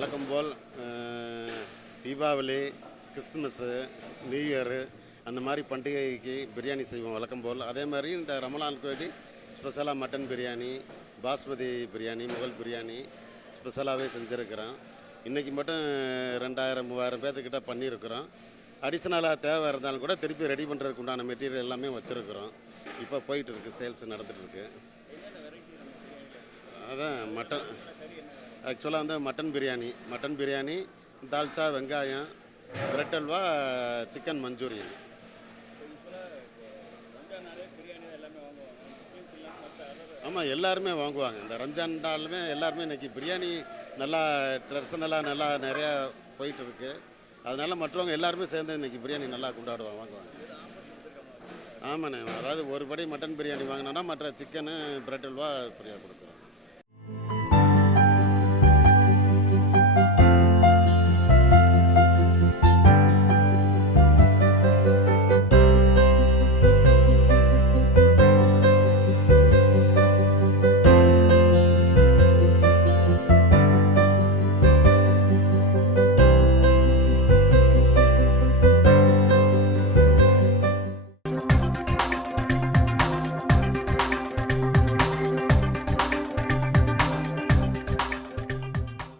வழக்கம் போல் Deepavali, Christmas, new year அந்த மாதிரி பண்டிகைக்கு பிரியாணி செய்வோம் வழக்கம் போல். அதே மாதிரி இந்த ரமலானுக்கு வேண்டி ஸ்பெஷலாக மட்டன் பிரியாணி, பாஸ்மதி பிரியாணி, முகல் பிரியாணி ஸ்பெஷலாகவே செஞ்சுருக்கிறோம். இன்றைக்கி மட்டும் 2000-3000 பேர்த்துக்கிட்ட பண்ணியிருக்கிறோம். அடிஷ்னலாக தேவை இருந்தாலும் கூட திருப்பி ரெடி பண்ணுறதுக்கு உண்டான மெட்டீரியல் எல்லாமே வச்சுருக்குறோம். இப்போ போயிட்டு இருக்குது, சேல்ஸ் நடந்துகிட்ருக்கு. அதான் மட்டன் ஆக்சுவலாக வந்து மட்டன் பிரியாணி, தால்ச்சா, வெங்காயம், பிரெட் அல்வா, சிக்கன் மஞ்சூரியன். ஆமாம், எல்லாருமே வாங்குவாங்க. இந்த ரம்ஜான்டாலுமே எல்லாருமே இன்றைக்கி பிரியாணி நல்லா ட்ரெடிஷ்னலாக நல்லா நிறையா போயிட்டு இருக்குது. அதனால் மற்றவங்க எல்லாருமே சேர்ந்து இன்றைக்கி பிரியாணி நல்லா வாங்குவாங்க. ஆமாண்ணே, அதாவது ஒரு படி மட்டன் பிரியாணி வாங்கினோன்னா மற்ற சிக்கனு, பிரெட் அல்வா ஃப்ரீயாக கொடுக்கும்.